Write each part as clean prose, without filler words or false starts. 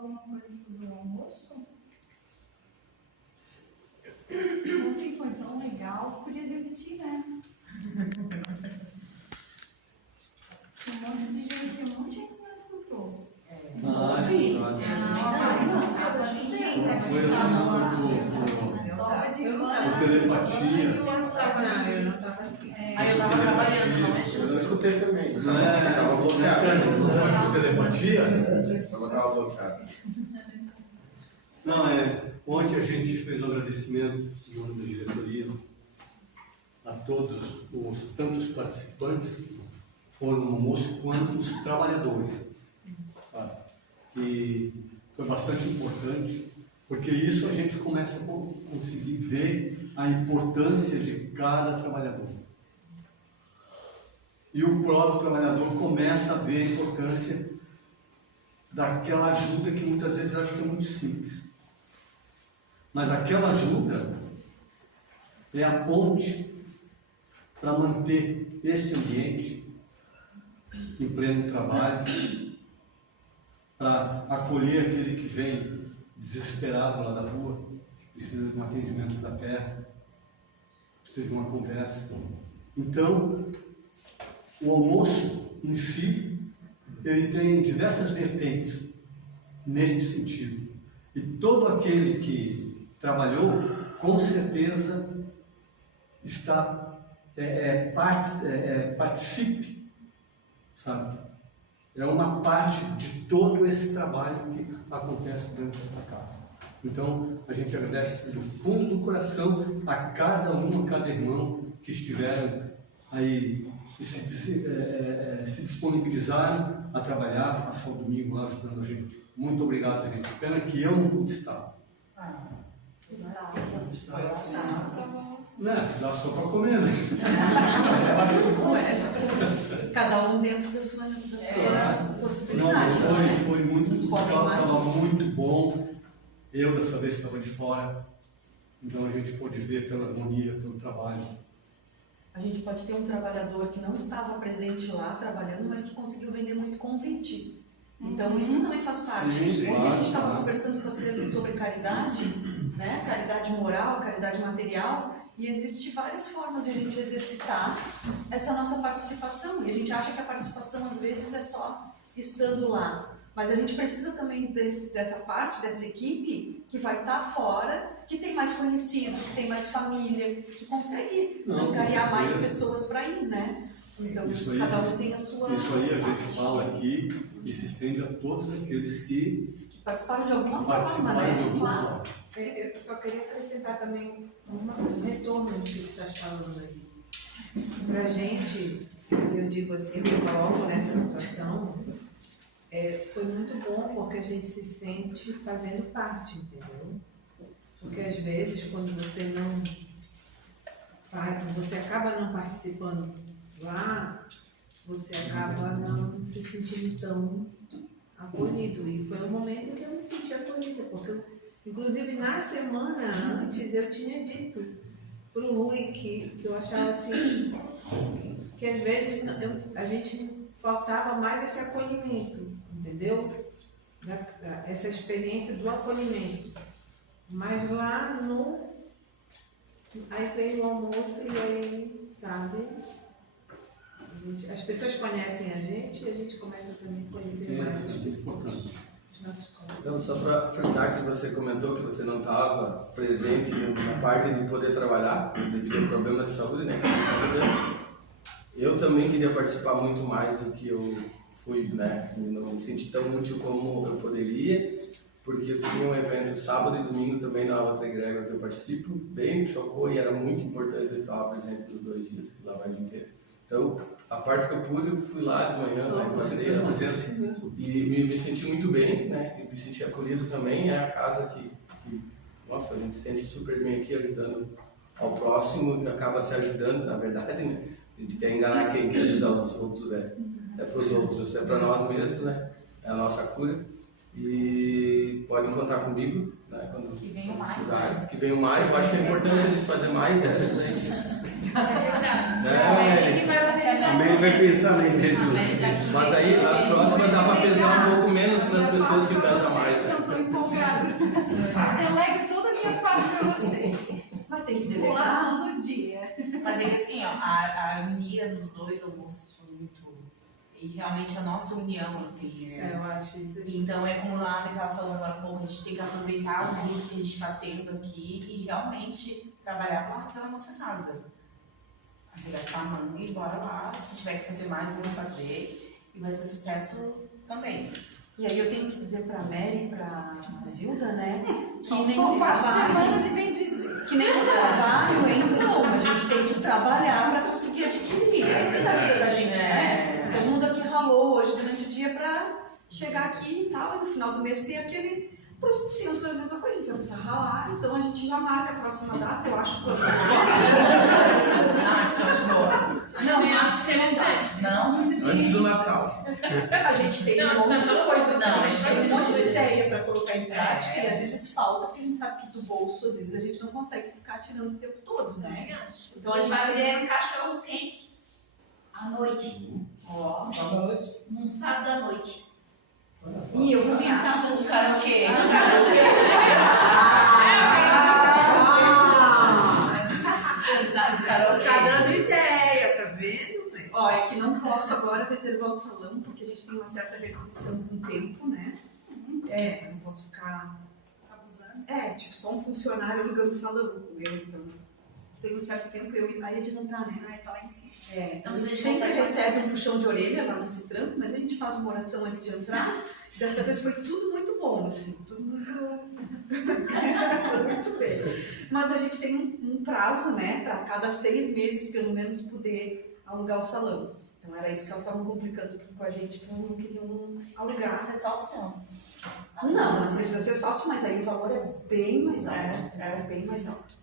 alguma coisa sobre o almoço? Ontem foi tão legal, podia repetir, né? Um monte de gente que não escutou. Sim. Não foi assim por telepatia. Não, eu não estava aqui. Aí eu estava trabalhando, não é Eu justo. não escutei também. Não é? Estava bloqueado. Não foi por telepatia? Estava bloqueado. Não, ontem a gente fez um agradecimento em nome da diretoria a todos tantos participantes que foram no almoço quanto os trabalhadores, sabe? E foi bastante importante, porque isso a gente começa a conseguir ver a importância de cada trabalhador. E o próprio trabalhador começa a ver a importância daquela ajuda que muitas vezes eu acho que é muito simples. Mas aquela ajuda é a ponte para manter este ambiente em pleno trabalho, para acolher aquele que vem desesperado lá da rua, precisa de um atendimento da terra, precisa de uma conversa. Então, o almoço em si, ele tem diversas vertentes neste sentido. E todo aquele que trabalhou, com certeza, participe, sabe? É uma parte de todo esse trabalho que acontece dentro desta casa. Então, a gente agradece do fundo do coração a cada um, a cada irmão que estiveram aí e se disponibilizaram a trabalhar, a passar o domingo lá ajudando a gente. Muito obrigado, gente. Pena que eu não pude estar. Não, dá só para comer, né? Cada um dentro da sua possibilidade. Não, foi muito, estava muito bom. Eu dessa vez estava de fora, então a gente pôde ver pela harmonia, pelo trabalho. A gente pode ter um trabalhador que não estava presente lá trabalhando, mas que conseguiu vender muito convite. Então isso também faz parte. Sim, Porque a gente estava claro. conversando com as crianças sobre caridade, né? Caridade moral, caridade material, e existem várias formas de a gente exercitar essa nossa participação. E a gente acha que a participação às vezes é só estando lá. Mas a gente precisa também dessa parte, dessa equipe que vai estar fora, que tem mais conhecido, que tem mais família, que consegue angariar mais pessoas para ir, né? Então, Isso aí, cada um tem a sua... Isso aí a gente fala aqui e se estende a todos aqueles que participaram de alguma forma, participaram de né? alguma Claro. forma. Eu só queria acrescentar também um retorno do que tu estás falando aí. Para a gente, eu digo assim, eu me coloco nessa situação, foi muito bom porque a gente se sente fazendo parte, entendeu? Porque às vezes quando você não faz, você acaba não participando lá, você acaba não se sentindo tão acolhido. E foi um momento em que eu me senti acolhida, porque inclusive na semana antes eu tinha dito para o Rui que eu achava assim, que às vezes a gente faltava mais esse acolhimento, entendeu? Essa experiência do acolhimento. Mas lá aí veio o almoço e aí, sabe, as pessoas conhecem a gente e a gente começa também a conhecer mais as pessoas. Então, só para frisar que você comentou que você não estava presente na parte de poder trabalhar devido ao problema de saúde, né? Eu também queria participar muito mais do que eu fui, né? Não me senti tão útil como eu poderia, porque eu tinha um evento sábado e domingo também na outra egrégora que eu participo, bem me chocou e era muito importante eu estar presente nos 2 dias, que lá vai o dia inteiro. Então, a parte que eu pude, eu fui lá de manhã, lá em passeio, mas é assim mesmo. e me senti muito bem, né? E me senti acolhido também. É a casa que, nossa, a gente se sente super bem aqui, ajudando ao próximo, que acaba se ajudando, na verdade, né? A gente quer enganar quem quer ajudar os outros, né? É para os outros, é para nós mesmos, né? É a nossa cura. E podem contar comigo, né? Quando Que venham mais, precisarem. né? Que venham mais. Eu acho que é importante a gente fazer mais dessas aí. Também vai pensar na gente. Mas aí as próximas dá para pesar um pouco menos para as pessoas que pesam mais, né? empolgado. Eu delego toda a minha parte pra vocês. Mas tem que delegar. População do dia. Mas é que assim, ó, a harmonia dos dois eu gosto muito. E realmente a nossa união, assim, Eu acho isso aí. Então é como a Adri estava falando agora há pouco, a gente tem que aproveitar o grupo que a gente está tendo aqui e realmente trabalhar pela nossa casa. Arregaçar a manga e bora lá. Se tiver que fazer mais, vamos fazer. E vai ser sucesso também. E aí eu tenho que dizer pra Mary e pra Zilda, né? Que nem Tô o 4 trabalho, semanas e vem dizer. que nem o trabalho é em vão. A gente tem que trabalhar pra conseguir adquirir. Essa é a vida da gente, né? Todo mundo aqui ralou hoje durante o dia pra chegar aqui e tal. E no final do mês tem aquele... Todos ensinam a mesma coisa, a gente vai começar a ralar. Então a gente já marca a próxima data, eu acho. Ah, isso eu acho boa. Não, acho interessante. Não, muito Antes do Natal. A gente tem Não, um monte de coisa, não, a gente tem um monte de é. ideia para colocar em prática É. e às vezes falta, porque a gente sabe que do bolso, às vezes, a gente não consegue ficar tirando o tempo todo, né? Então a gente tem... fazer um cachorro quente à noite, Ó, num sábado à noite. E eu também tava o karaokê. Você tá dando ideia, tá vendo? Ó, é que não posso agora reservar o salão, porque a gente tem uma certa restrição com o tempo, né? É, eu não posso ficar... Abusando. É, tipo, só um funcionário alugando salão com eu, então... Tem um certo tempo, aí a gente não tá, né? Ai, tá lá em cima. É, Então, a gente mas a gente sempre consegue recebe um puxão de orelha lá no Citrampo, mas a gente faz uma oração antes de entrar. Dessa vez foi tudo muito bom, assim, tudo muito, muito bem. Mas a gente tem um prazo, né, para cada 6 meses, pelo menos, poder alugar o salão. Então era isso que elas estavam complicando com a gente, porque elas não queriam Precisa alugar. ser sócio. Não precisa ser sócio, mas aí o valor é bem mais alto. É. Bem mais alto.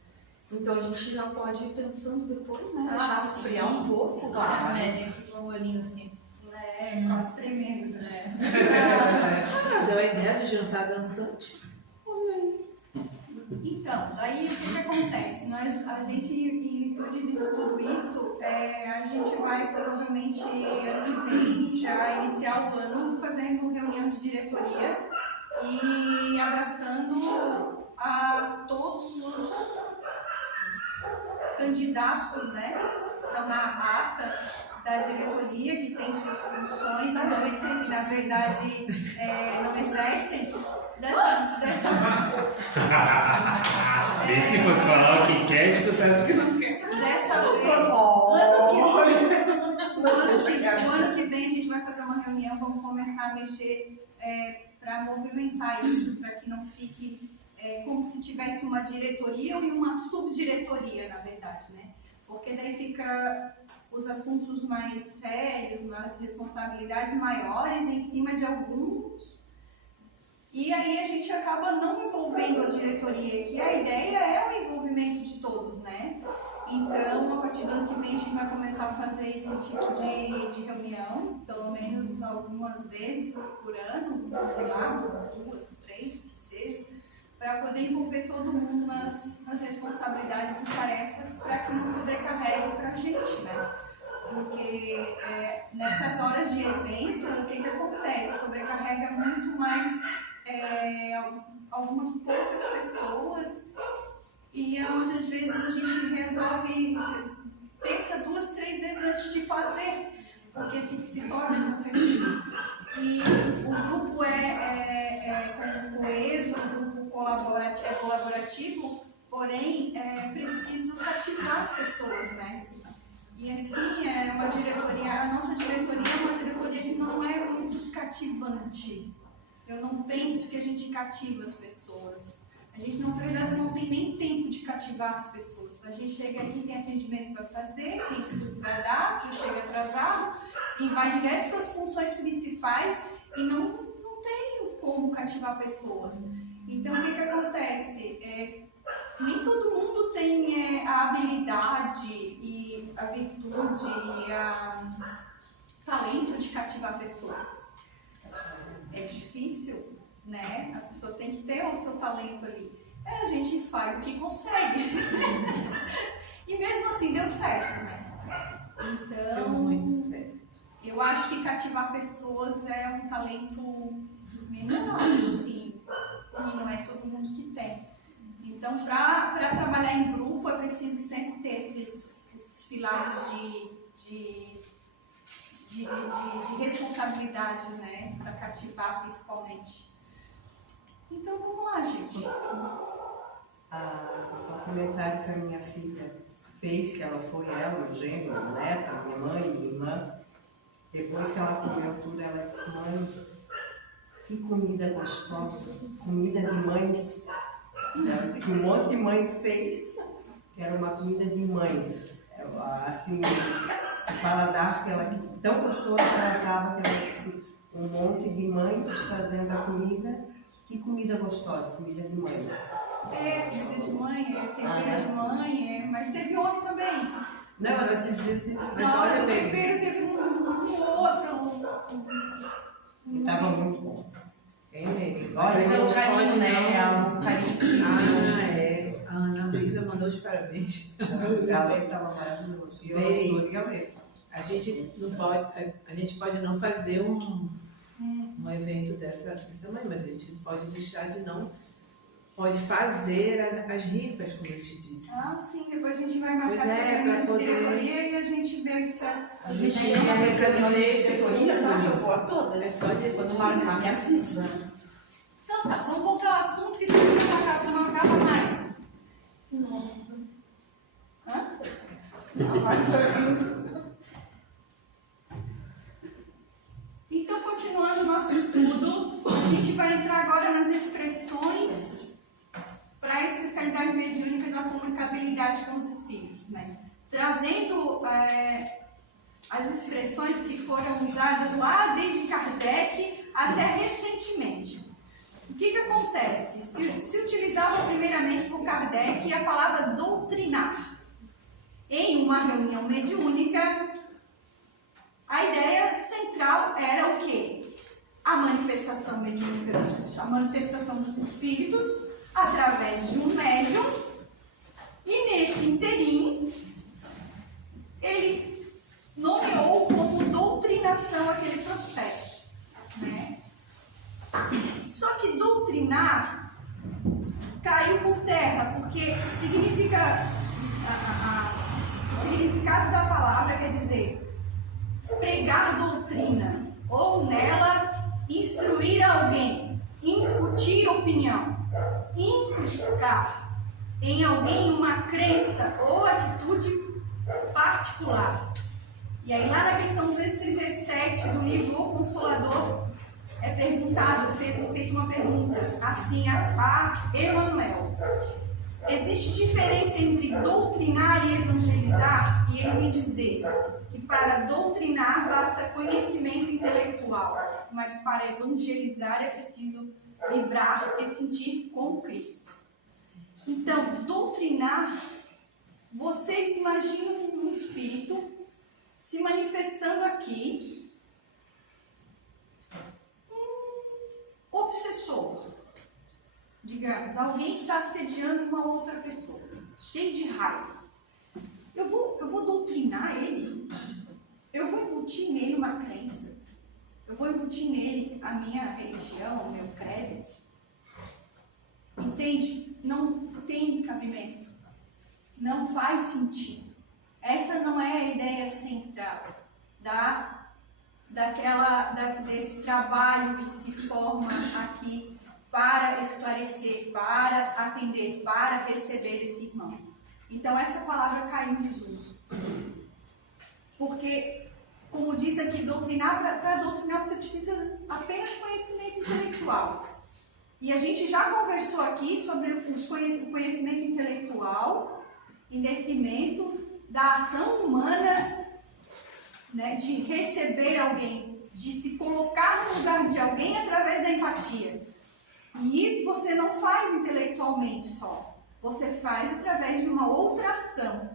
Então a gente já pode ir pensando depois, né? Ah, Deixar sim, esfriar um pouco, sim. claro. Média, com um olhinho assim. É, quase tremendo, né? Deu a ideia do jantar dançante? Então, daí o que acontece? A gente, em virtude de tudo isso, a gente vai provavelmente ano que vem já iniciar o ano fazendo reunião de diretoria e abraçando a todos os candidatos, né, que estão na ata da diretoria, que tem suas funções e na verdade não exercem dessa E se fosse falar o que quer, escutasse que não quer. dessa vez. O ano que vem a gente vai fazer uma reunião, vamos começar a mexer para movimentar isso, para que não fique como se tivesse uma diretoria e uma subdiretoria, na verdade, né? Porque daí fica os assuntos mais sérios, as responsabilidades maiores em cima de alguns, e aí a gente acaba não envolvendo a diretoria, que a ideia é o envolvimento de todos, né? Então, a partir do ano que vem, a gente vai começar a fazer esse tipo de reunião, pelo menos algumas vezes por ano, sei lá, umas 2, 3, que seja, para poder envolver todo mundo nas responsabilidades e tarefas, para que não sobrecarregue para a gente, né? Porque nessas horas de evento, o que acontece? Sobrecarrega muito mais algumas poucas pessoas, e é onde às vezes a gente resolve, pensa 2, 3 vezes antes de fazer, porque se torna cansativo. E o grupo como coeso, o grupo colaborativo, porém é preciso cativar as pessoas, né? E assim, uma diretoria, a nossa diretoria é uma diretoria que não é muito cativante. Eu não penso que a gente cativa as pessoas. A gente não tem nem tempo de cativar as pessoas. A gente chega aqui, tem atendimento para fazer, tem estudo para dar, já chega atrasado e vai direto para as funções principais e não tem como cativar pessoas. Então, o que acontece? Nem todo mundo tem a habilidade e a virtude e a talento de cativar pessoas. É difícil, né? A pessoa tem que ter o seu talento ali. A gente faz o que consegue. E mesmo assim deu certo, né? Então, eu acho que cativar pessoas é um talento menor, assim. Então, para trabalhar em grupo, é preciso sempre ter esses pilares de responsabilidade, né? Para cativar, principalmente. Então, vamos lá, gente. Só um comentário que a minha filha fez, que ela foi, meu genro, minha neta, minha mãe, minha irmã. Depois que ela comeu tudo, ela disse: mãe, que comida gostosa, comida de mães. Ela disse que um monte de mãe fez, que era uma comida de mãe. Assim, o paladar que ela tão gostoso que ela estava, que ela disse: um monte de mães fazendo a comida. Que comida gostosa, comida de mãe. Comida de mãe, tempero de mãe, mas teve homem também. Não, ela dizia assim, mas Não, olha o bem. tempero teve um outro. Estava muito bom. Mas é o carinho, né? É o carinho que A Ana Luísa mandou os parabéns. Ela estava maravilhoso. E eu sou a gente não pode, a gente pode não fazer um evento dessa mãe, mas a gente pode deixar de não, pode fazer as rifas, como eu te disse. Sim, depois a gente vai marcar Pois essas é, reuniões de pra poder- diretoria e a gente vê essas... A gente ia reunião de diretoria, tá? Eu vou a todas. É só de Quando marcar, me avisa. Então tá, vamos voltar ao assunto, que se não acaba mais. Nossa. Hã? Então, continuando o nosso estudo, a gente vai entrar agora nas expressões para a especialidade mediúnica da comunicabilidade com os espíritos, né? Trazendo as expressões que foram usadas lá desde Kardec até recentemente. O que acontece? Se utilizava primeiramente por Kardec a palavra doutrinar. Em uma reunião mediúnica, a ideia central era o quê? A manifestação mediúnica, a manifestação dos espíritos através de um médium, e nesse interim ele nomeou como doutrinação aquele processo, né? Só que doutrinar caiu por terra, porque significa o significado da palavra quer dizer pregar doutrina, ou nela instruir alguém, incutir opinião, inculcar em alguém uma crença ou atitude particular. E aí lá na questão 637 do livro O Consolador é perguntado, feita uma pergunta assim a Emmanuel: existe diferença entre doutrinar e evangelizar? E ele vem dizer que para doutrinar basta conhecimento intelectual, mas para evangelizar é preciso vibrar e sentir com Cristo. Então, doutrinar, vocês imaginam um espírito se manifestando aqui, um obsessor, digamos, alguém que está assediando uma outra pessoa, cheio de raiva. Eu vou doutrinar ele? Eu vou embutir nele uma crença? Eu vou embutir nele a minha religião, o meu credo? Entende? Não tem cabimento. Não faz sentido. Essa não é a ideia central desse trabalho que se forma aqui para esclarecer, para atender, para receber esse irmão. Então, essa palavra cai em desuso. Porque, como diz aqui, doutrinar, para doutrinar você precisa apenas conhecimento intelectual. E a gente já conversou aqui sobre o conhecimento intelectual em detrimento da ação humana, né, de receber alguém, de se colocar no lugar de alguém através da empatia. E isso você não faz intelectualmente só. Você faz através de uma outra ação,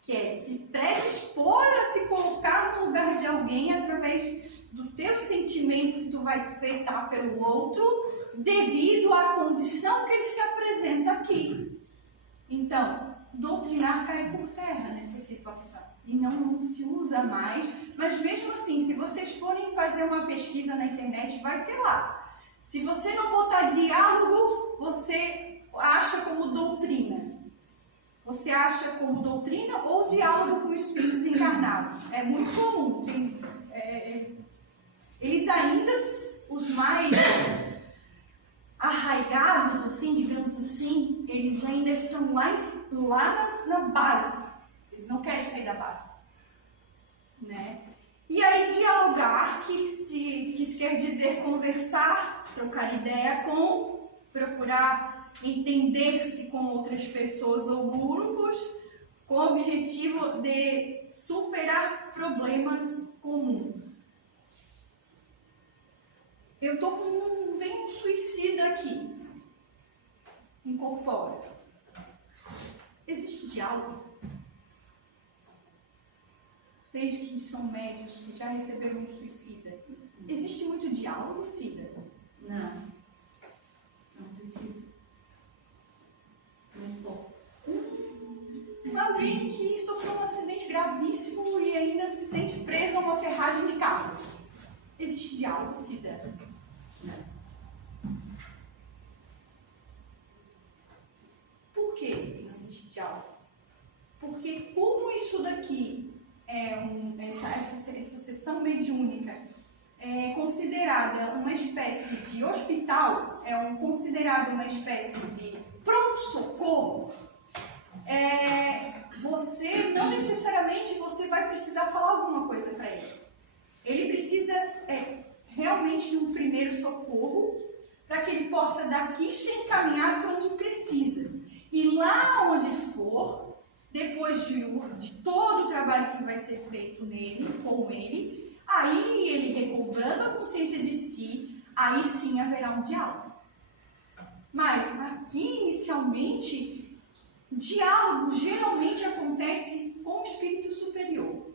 que é se predispor a se colocar no lugar de alguém através do teu sentimento que tu vai despertar pelo outro, devido à condição que ele se apresenta aqui. Então, doutrinar cai por terra nessa situação e não se usa mais, mas mesmo assim, se vocês forem fazer uma pesquisa na internet, vai ter lá. Se você não botar diálogo, você acha como doutrinar você acha como doutrina ou diálogo com o espírito desencarnado. É muito comum. Eles ainda, os mais arraigados, assim, digamos assim, eles ainda estão lá na base. Eles não querem sair da base, né? E aí dialogar, que se quer dizer conversar, trocar ideia com, procurar entender-se com outras pessoas ou grupos, com o objetivo de superar problemas comuns. Eu tô com vem um suicida aqui, incorpora. Existe diálogo? Vocês que são médios, que já receberam um suicida, existe muito diálogo, Cida? Não. Não precisa. Muito pouco. Alguém que sofreu um acidente gravíssimo e ainda se sente preso a uma ferragem de carro. Existe diálogo, Cida? Por que não existe diálogo? Porque como isso daqui essa sessão mediúnica é considerada uma espécie de hospital, considerado uma espécie de pronto-socorro, você não necessariamente você vai precisar falar alguma coisa para ele. Ele precisa realmente de um primeiro socorro para que ele possa daqui ser encaminhado para onde precisa. E lá onde for, depois de todo o trabalho que vai ser feito com ele, aí ele recobrando a consciência de si, aí sim haverá um diálogo. Mas aqui, inicialmente, diálogo geralmente acontece com o espírito superior.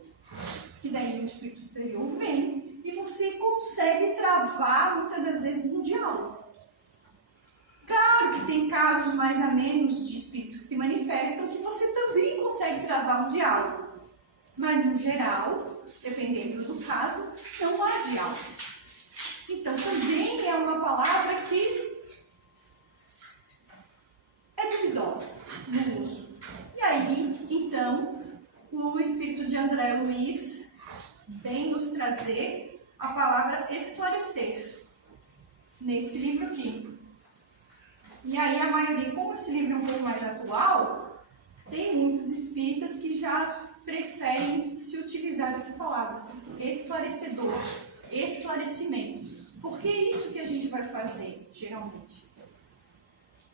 E daí o espírito superior vem e você consegue travar, muitas das vezes, um diálogo. Claro que tem casos mais a menos de espíritos que se manifestam que você também consegue travar um diálogo. Mas, no geral, dependendo do caso, não há diálogo. Então, também é uma palavra que é duvidosa no uso. E aí, então, o espírito de André Luiz vem nos trazer a palavra esclarecer, nesse livro aqui. E aí a maioria, como esse livro é um pouco mais atual, tem muitos espíritas que já preferem se utilizar dessa palavra, esclarecedor, esclarecimento. Porque é isso que a gente vai fazer, geralmente.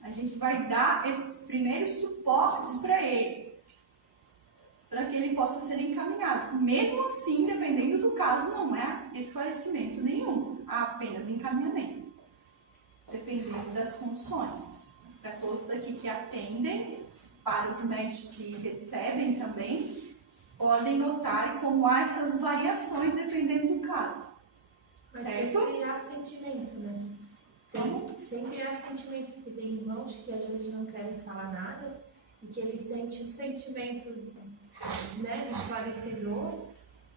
A gente vai dar esses primeiros suportes para ele, para que ele possa ser encaminhado. Mesmo assim, dependendo do caso, não é esclarecimento nenhum, há apenas encaminhamento. Dependendo das condições. Para todos aqui que atendem, para os médicos que recebem também, podem notar como há essas variações dependendo do caso. Mas certo? sempre há sentimento, né? Sempre há sentimento, porque tem irmãos que às vezes não querem falar nada e que eles sentem o sentimento, né, esclarecedor,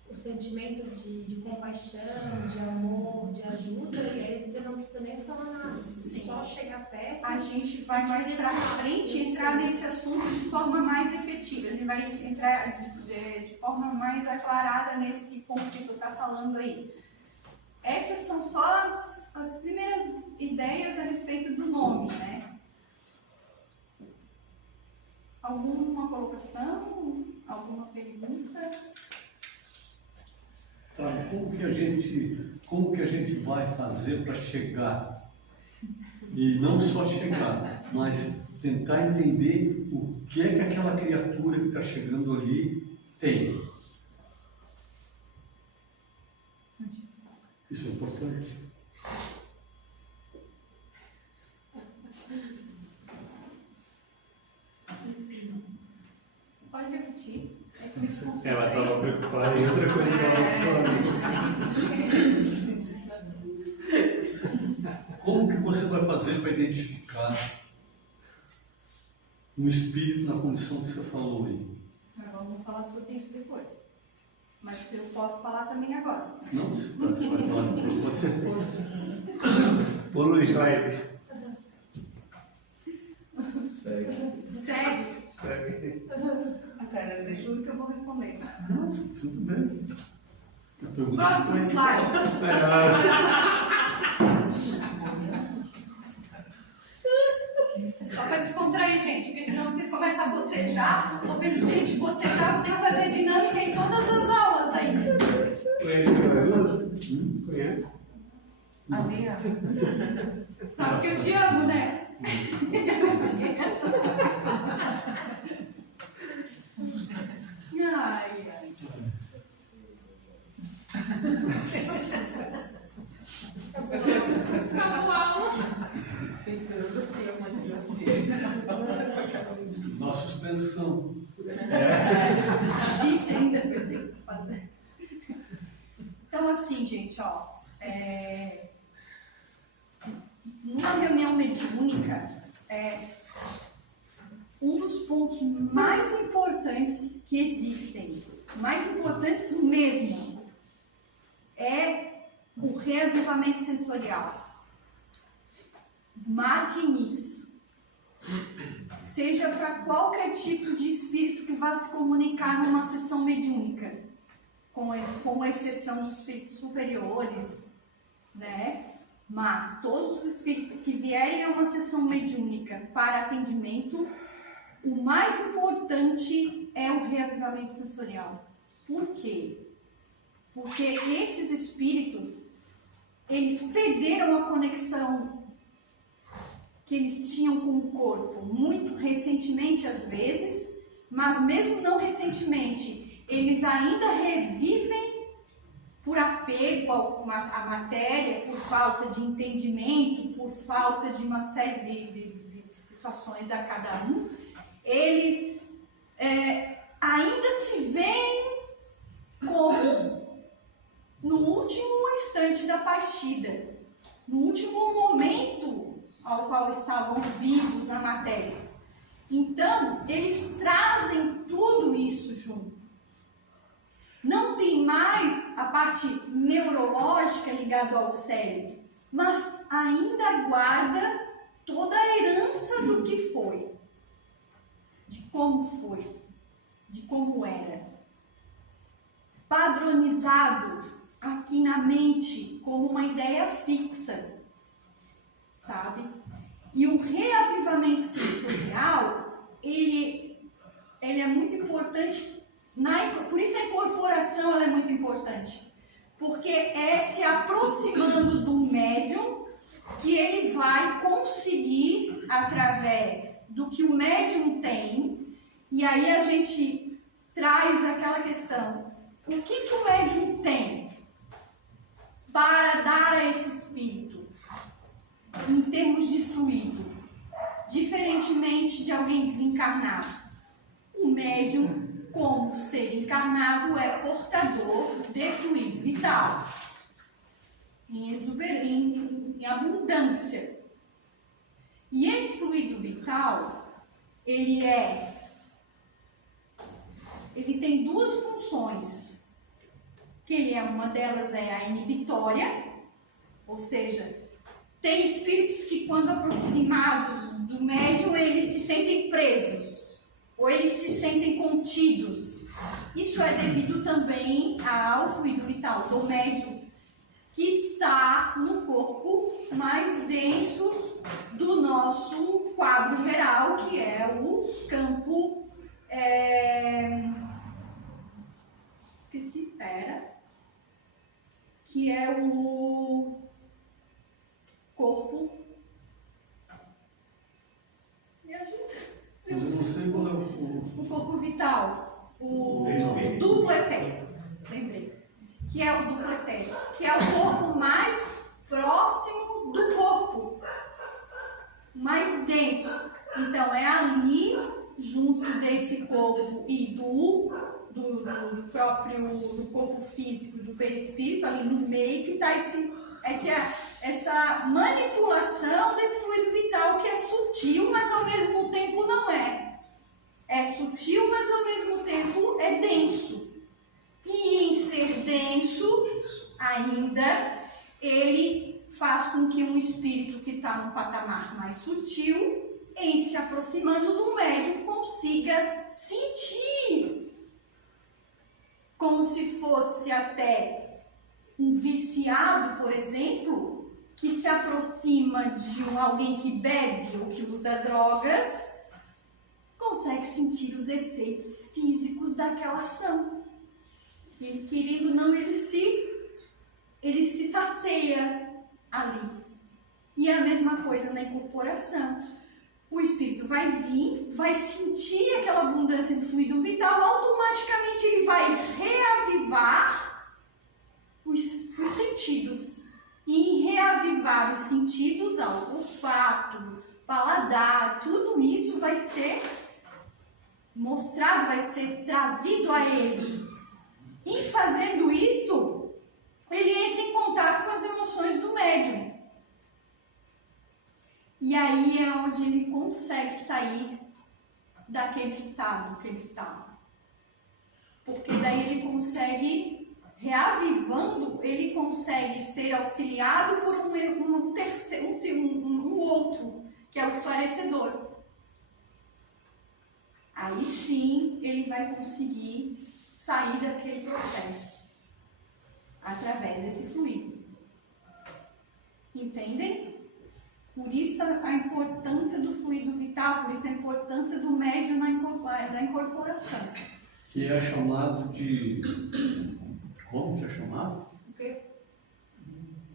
o sentimento de compaixão, de amor, de ajuda, e aí você não precisa nem falar nada, só chegar perto. A gente vai mais para frente entrar nesse assunto de forma mais efetiva. A gente vai entrar de forma mais aclarada nesse ponto que tu está falando aí. Essas são só as primeiras ideias a respeito do nome, né? Alguma colocação? Alguma pergunta? Como que a gente vai fazer para chegar? E não só chegar, mas tentar entender o que é que aquela criatura que está chegando ali tem. Isso é importante. Pode repetir. Ela estava preocupada em outra coisa que ela falou. Como que você vai fazer para identificar um espírito na condição que você falou aí? Vamos falar sobre isso depois. Mas eu posso falar também agora. Não? Você vai falar depois, pode ser. Ô Luiz, vai. Segue. Segue. Segue. A cara, eu juro que eu vou responder. Não, tudo bem. Próximo slide. Só para descontrair, gente, porque senão vocês começam a bocejar. Tô vendo gente bocejar, vou ter que fazer dinâmica em todas as aulas daí. Conhece o maravilhoso? Conhece? Ali, ó. Sabe que eu te amo, né? Ai, ai. Esperando o tema aqui assim. Nossa suspensão. Isso ainda que eu tenho que fazer. Então, assim, gente, ó. Numa reunião mediúnica, um dos pontos mais importantes que existem, mais importantes mesmo, é o reavivamento sensorial. Marquem isso. Seja para qualquer tipo de espírito que vá se comunicar numa sessão mediúnica, com exceção dos espíritos superiores, né? Mas todos os espíritos que vierem a uma sessão mediúnica para atendimento, o mais importante é o reavivamento sensorial. Por quê? Porque esses espíritos, eles perderam a conexão que eles tinham com o corpo muito recentemente às vezes, mas mesmo não recentemente, eles ainda revivem por apego à matéria, por falta de entendimento, por falta de uma série de situações a cada um, eles ainda se veem como no último instante da partida, no último momento ao qual estavam vivos na matéria. Então, eles trazem tudo isso junto. Não tem mais a parte neurológica ligada ao cérebro, mas ainda guarda toda a herança do que foi, de como era. Padronizado aqui na mente como uma ideia fixa, sabe? E o reavivamento sensorial, ele é muito importante. Por isso a incorporação ela é muito importante, porque é se aproximando do médium que ele vai conseguir, através do que o médium tem, e aí a gente traz aquela questão, o que o médium tem para dar a esse espírito, em termos de fluido, diferentemente de alguém desencarnado. O médium, como ser encarnado, é portador de fluido vital, em abundância. E esse fluido vital, ele tem duas funções, que uma delas é a inibitória, ou seja, tem espíritos que quando aproximados do médium, eles se sentem presos, ou eles se sentem contidos. Isso é devido também ao fluido vital do médium, que está no corpo mais denso do nosso quadro geral, que é o campo... que é o corpo... Me ajuda. Eu não sei qual é o corpo vital, o duplo etéreo, lembrei, que é o duplo etéreo, que é o corpo mais próximo do corpo, mais denso. Então é ali, junto desse corpo e do corpo físico, do perispírito, ali no meio, que está essa manipulação desse fluido vital, que é sutil, mas ao mesmo tempo não é. É sutil, mas ao mesmo tempo é denso. E em ser denso, ainda, ele faz com que um espírito que está num patamar mais sutil, em se aproximando do médium, consiga sentir, como se fosse até um viciado, por exemplo, que se aproxima de alguém que bebe ou que usa drogas, consegue sentir os efeitos físicos daquela ação. Ele, querendo ou não, ele se sacia ali. E é a mesma coisa na incorporação. O espírito vai vir, vai sentir aquela abundância de fluido vital, automaticamente ele vai reavivar os sentidos. E em reavivar os sentidos, o olfato, paladar, tudo isso vai ser mostrado, vai ser trazido a ele. E fazendo isso, ele entra em contato com as emoções do médium. E aí é onde ele consegue sair daquele estado que ele estava. Porque daí ele consegue, reavivando, ele consegue ser auxiliado por um outro, que é o esclarecedor. Aí sim ele vai conseguir sair daquele processo através desse fluido. Entendem? Por isso a importância do fluido vital, por isso a importância do médium na incorporação. Que é chamado de... Como que é chamado? O quê?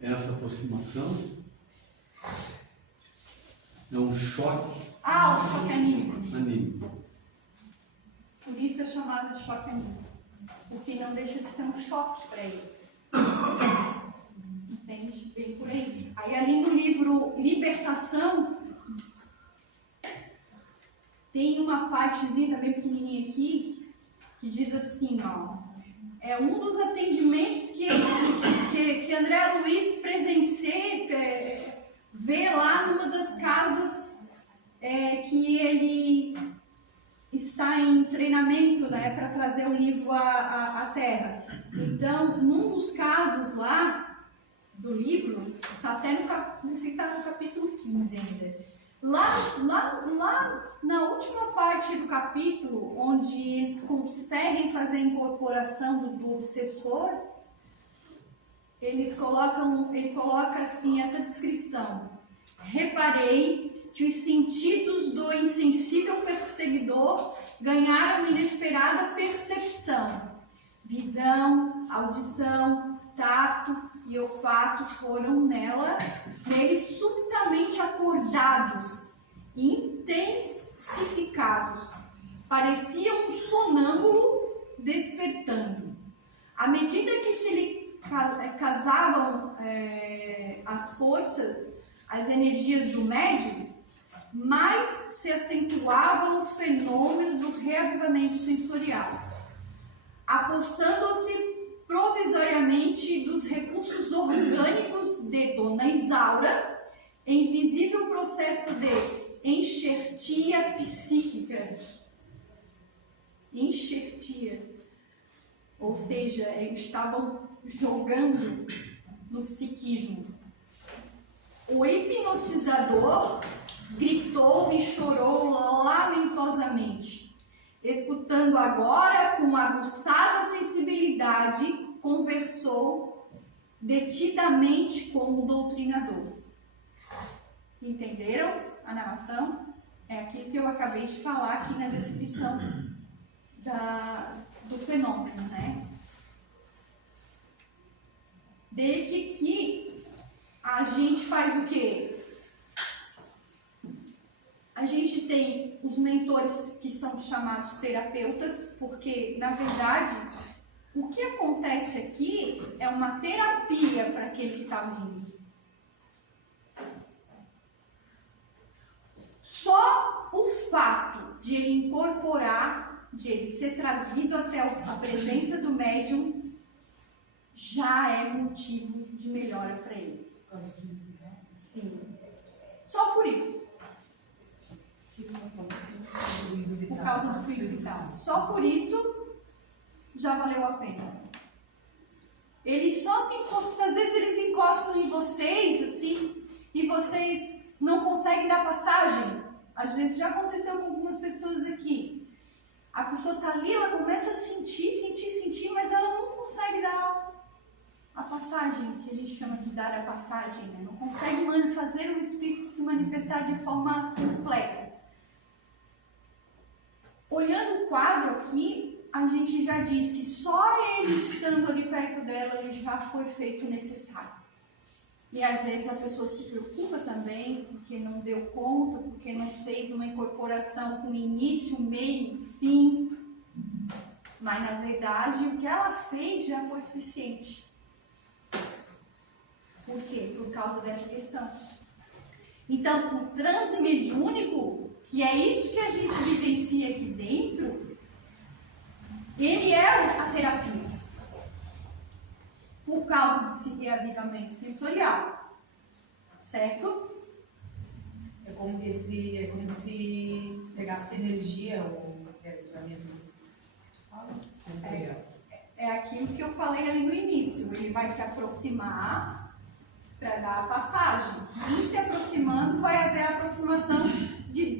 Essa aproximação é um choque. O choque anímico. Anímico. Por isso é chamado de choque anímico. Porque não deixa de ser um choque para ele. Entende? Bem por aí. Aí ali no livro Libertação, tem uma partezinha também pequenininha aqui, que diz assim, ó, é um dos atendimentos que André Luiz presencia, vê lá numa das casas que ele está em treinamento, né, para trazer o livro à Terra. Então, num dos casos lá do livro, tá até não sei se está no capítulo 15 ainda. Lá na última parte do capítulo, onde eles conseguem fazer a incorporação do obsessor, ele coloca assim essa descrição: reparei que os sentidos do insensível perseguidor ganharam uma inesperada percepção. Visão, audição, tato e olfato foram nele subitamente acordados e intensificados. Parecia um sonâmbulo despertando. À medida que se lhe casavam as forças, as energias do médium, mais se acentuava o fenômeno do reavivamento sensorial, apossando-se provisoriamente dos recursos orgânicos de Dona Isaura, em visível processo de enxertia psíquica. Enxertia. Ou seja, eles estavam jogando no psiquismo. O hipnotizador gritou e chorou lamentosamente. Escutando agora com aguçada sensibilidade, conversou detidamente com o doutrinador. Entenderam a narração? É aquilo que eu acabei de falar aqui na descrição do fenômeno, né? Desde que a gente faz o quê? A gente tem os mentores que são chamados terapeutas, porque, na verdade, o que acontece aqui é uma terapia para aquele que está vindo. Só o fato de ele incorporar, de ele ser trazido até a presença do médium, já é motivo de melhora para ele. Sim. Só por isso. Por causa do fluido vital. Só por isso já valeu a pena. Eles só se encostam, às vezes eles encostam em vocês assim, e vocês não conseguem dar passagem Às vezes já aconteceu com algumas pessoas aqui. A pessoa está ali, ela começa a sentir, mas ela não consegue dar a passagem, que a gente chama de dar a passagem, né? Não consegue fazer o Espírito se manifestar de forma completa. Olhando o quadro aqui, a gente já diz que só ele estando ali perto dela, ele já foi feito necessário. E às vezes a pessoa se preocupa também, porque não deu conta, porque não fez uma incorporação com início, meio, fim. Mas na verdade, o que ela fez já foi suficiente. Por quê? Por causa dessa questão. Então, o transe mediúnico, que é isso que a gente vivencia aqui dentro, ele é a terapia. Por causa desse reavivamento sensorial. Certo? É como se pegasse energia ou reavivamento. É aquilo que eu falei ali no início. Ele vai se aproximar para dar a passagem. E se aproximando, vai haver a aproximação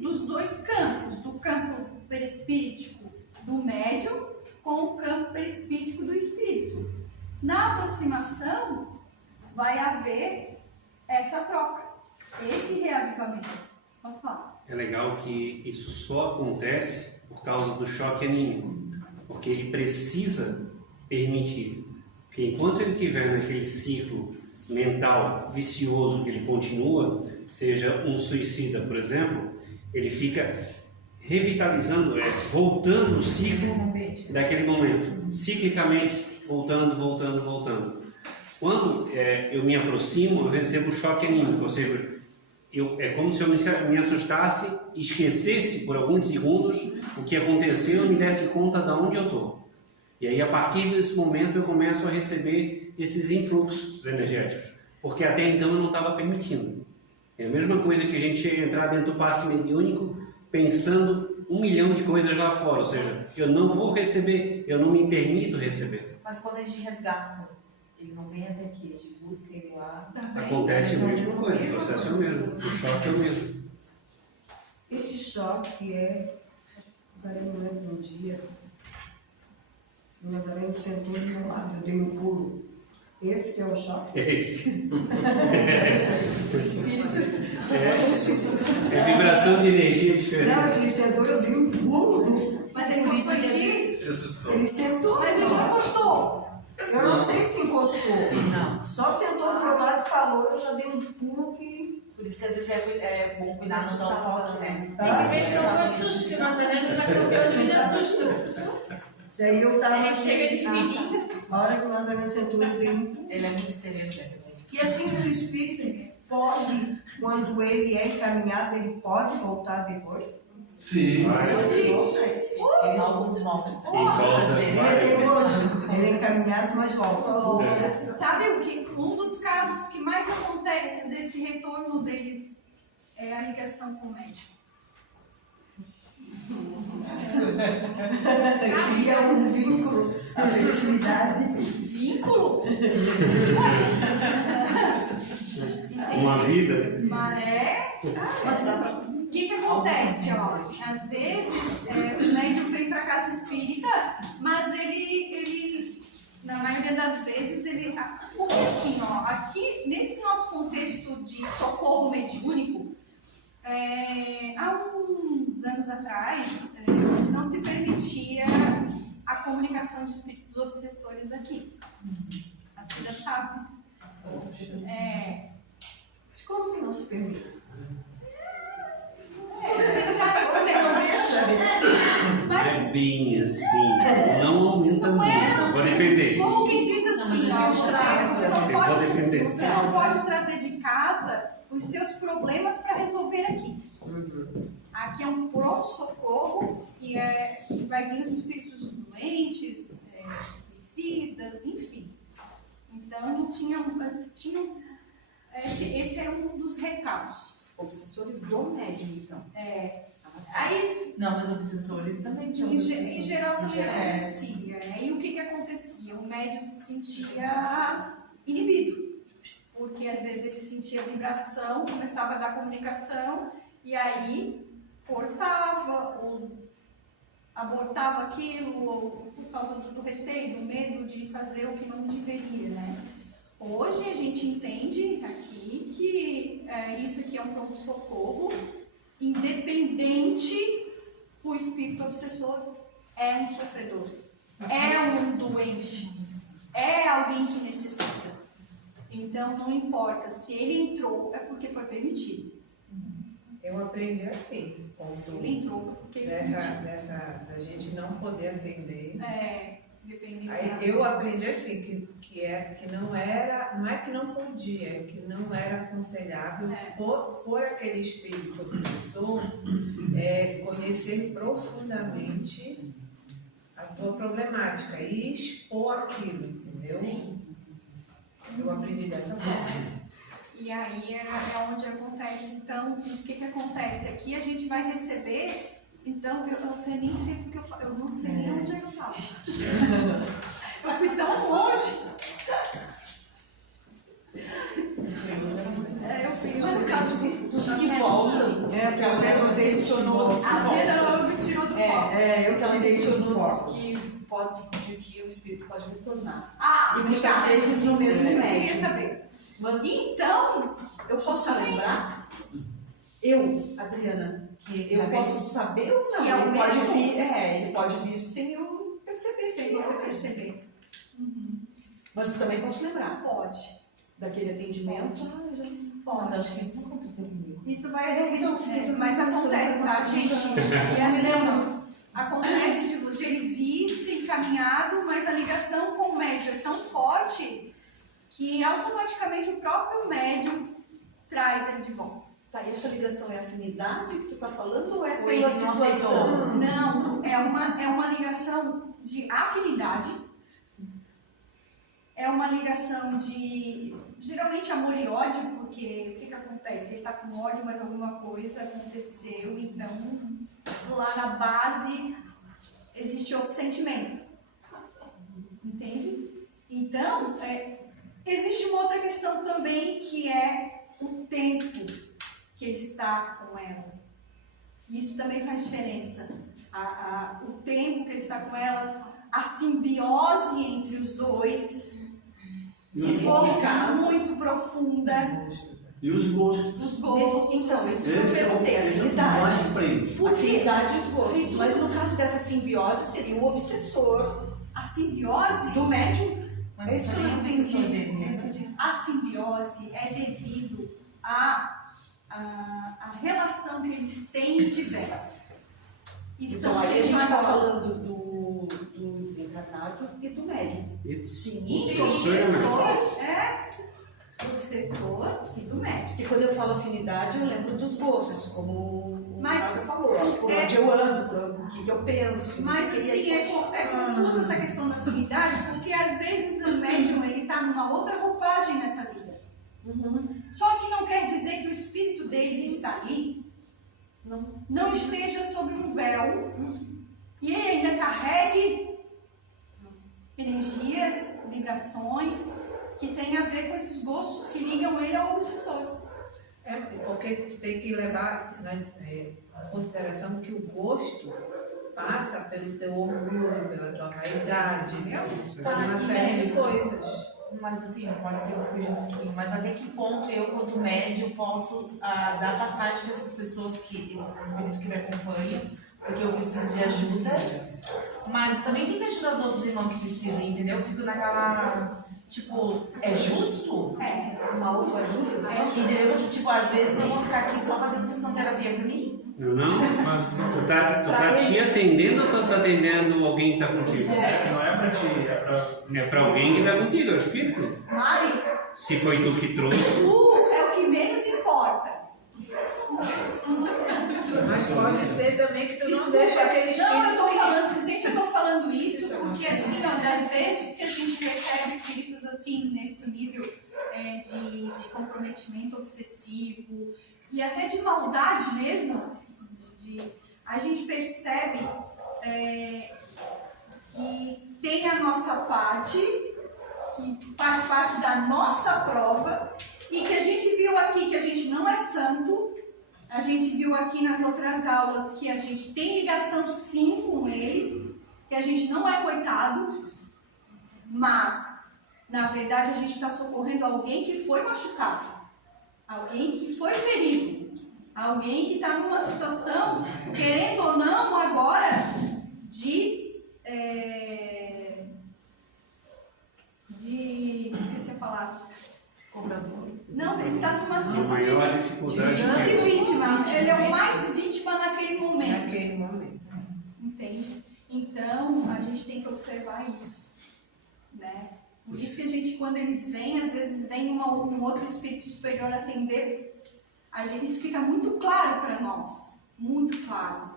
dos dois campos. Do campo perispíritico do médium com o campo perispíritico do espírito. Na aproximação, vai haver essa troca. Esse reavivamento. Pode falar. É legal que isso só acontece por causa do choque anímico. Porque ele precisa permitir. Porque enquanto ele estiver naquele ciclo mental vicioso que ele continua, seja um suicida, por exemplo, ele fica revitalizando, voltando o ciclo daquele momento, ciclicamente, voltando. Quando eu me aproximo, eu recebo choque anímico, ou seja, é como se eu me assustasse e esquecesse por alguns segundos o que aconteceu e me desse conta de onde eu estou. E aí, a partir desse momento, eu começo a receber esses influxos energéticos, porque até então eu não estava permitindo. É a mesma coisa que a gente entrar dentro do passe mediúnico pensando 1 milhão de coisas lá fora, ou seja, eu não vou receber, eu não me permito receber. Mas quando a gente resgata, ele não vem até aqui, a gente busca ele lá. Acontece a mesma coisa, o processo é o mesmo, o choque é o mesmo. Esse choque Nazaré não lembra um dia, o Nazaré sentou do meu lado, eu dei um pulo. Esse que é o choque? É esse. O espírito. É vibração de energia diferente. Não, ele sentou, eu dei um pulo. Mas ele gostou de ti? Ele sentou. Mas ele não gostou. Eu não sei se encostou. Não. Só sentou do meu lado e falou, eu já dei um pulo que... Por isso que às vezes é bom cuidar não dar um toque, né? Tem que ver se não foi susto, porque o Nazaré não vai ter hoje me dá susto. Daí eu tava... Ele chega de fininho. A hora que o Nazaré sentou, eu dei um pulo. Ele é muito sereno, é verdade. E assim o espírito pode, quando ele é encaminhado, ele pode voltar depois? Sim. Ele alguns voltam. volta. Às vezes. Ele é teimoso, ele é encaminhado, mas volta. Sabe o que? Um dos casos que mais acontece desse retorno deles é a ligação com o médico. Cria um vínculo, afetividade. Vínculo? Uma vida. O que acontece? Ó? Às vezes, o médium vem para a casa espírita, mas ele, na maioria das vezes, porque assim, ó, aqui, nesse nosso contexto de socorro mediúnico, há uns anos atrás, não se permitia a comunicação de espíritos obsessores aqui. A Cida sabe. Mas como que não se permite? É bem assim, não aumenta muito. Vou defender. Como quem diz assim, ó, você não pode trazer de casa os seus problemas para resolver aqui. Aqui é um pronto-socorro que vai vir os espíritos doentes, suicidas, enfim. Então, esse era um dos recados. Obsessores do médium, então. Aí, Não, mas obsessores também tinham. em geral também acontecia. E o que acontecia? O médium se sentia inibido. Porque às vezes ele sentia vibração, começava a dar comunicação, e aí cortava ou abortava aquilo, ou por causa do receio, do medo de fazer o que não deveria, né? Hoje a gente entende aqui que isso aqui é um pronto-socorro, independente, o espírito obsessor é um sofredor, é um doente, é alguém que necessita. Então não importa se ele entrou, é porque foi permitido. Eu aprendi assim. Se ele entrou, foi porque ele Da gente não poder atender. Dependendo. Aí eu aprendi assim, que não é que não podia, é que não era aconselhável por aquele espírito obsessor conhecer profundamente a tua problemática e expor aquilo, entendeu? Sim. Eu aprendi dessa forma. E aí é onde acontece. Então, o que acontece? Aqui a gente vai receber. Então, eu até nem sei porque eu não sei nem onde é que eu estava. Eu fui tão longe. Eu fui no caso dos que voltam. Porque ela mencionou dos que A voltam. Zeda ela me tirou do foco. Eu que ela mencionou de que o espírito pode retornar. E muitas tá. vezes no mesmo Eu médium. queria saber. Mas Então, eu posso lembrar? Eu, Adriana, eu posso saber ou não? Que é o mesmo? Ele pode vir sem eu perceber, sem você perceber. Mas eu também posso lembrar. Pode. Daquele atendimento. Mas eu acho que isso não aconteceu comigo. Isso vai repetir, mas acontece, tá, gente? E assim, ó, acontece de ele vir ser encaminhado, mas a ligação com o médium é tão forte que automaticamente o próprio médium traz ele de volta. Tá, e essa ligação é afinidade que tu tá falando ou é Ou ele pela não situação? Não, é uma ligação de afinidade, é uma ligação de, geralmente, amor e ódio, porque o que acontece? Ele está com ódio, mas alguma coisa aconteceu, então lá na base existe outro sentimento, entende? Então, existe uma outra questão também, que é o tempo que ele está com ela. Isso também faz diferença. O tempo que ele está com ela, a simbiose entre os dois, se for muito profunda. E os gostos. Os gostos. Então, isso eu Esse é o perguntei, que afinidade. mais prende. Afinidade e os gostos. Mas no caso dessa simbiose, seria o obsessor A simbiose, do médium. Mas É isso que eu não entendi. a simbiose é devido à relação que eles têm e tiveram. Então, aí a gente está falando do desencarnado e do médium. Sim, O obsessor e do médium. Porque quando eu falo afinidade, eu lembro dos gostos, como o Mas, Marco falou, por onde eu ando, por o que eu penso. Mas assim, é confuso essa questão da afinidade, porque às vezes o médium está numa outra roupagem nessa vida. Só que não quer dizer que o espírito dele está ali, não esteja sobre um véu e ele ainda carregue energias, vibrações que tem a ver com esses gostos que ligam ele ao obsessor. Porque tu tem que levar em consideração que o gosto passa pelo teu orgulho, pela tua vaidade, por uma série de coisas. Mas assim, pode ser que eu fuja um pouquinho, mas até que ponto eu, quanto médium, posso dar passagem para essas pessoas, esses espíritos que me acompanham, porque eu preciso de ajuda, mas eu também tenho que ajudar os outros irmãos que precisam, entendeu? Eu fico naquela, tipo, é justo? Uma autoajuda? Entendeu? Que, tipo, às vezes eu vou ficar aqui só fazendo sessão terapia pra mim. Não? Tu tá te atendendo ou tu tá atendendo alguém que tá contigo? Não é pra ti, é pra... É pra alguém que tá contigo, é o espírito. Mari, Se foi tu que trouxe. tu é o que menos importa. Mas pode ser também que tu não Desculpa. deixa aquele espírito. Não, eu tô falando isso porque assim, ó, das vezes que a gente recebe espíritos assim, nesse nível de comprometimento obsessivo e até de maldade mesmo, a gente percebe que tem a nossa parte, que faz parte da nossa prova, e que a gente viu aqui que a gente não é santo, A gente viu aqui nas outras aulas que a gente tem ligação sim com ele, que a gente não é coitado, mas, na verdade, a gente está socorrendo alguém que foi machucado, alguém que foi ferido, alguém que está numa situação, querendo ou não, agora, esqueci a palavra. Cobrador. Não, ele está numa A situação maior dificuldade de vítima. Ele é o mais vítima naquele momento. Naquele momento. Entende? Então, a gente tem que observar isso, né? Por isso que a gente, quando eles vêm, às vezes vem um outro espírito superior atender, isso fica muito claro para nós, muito claro,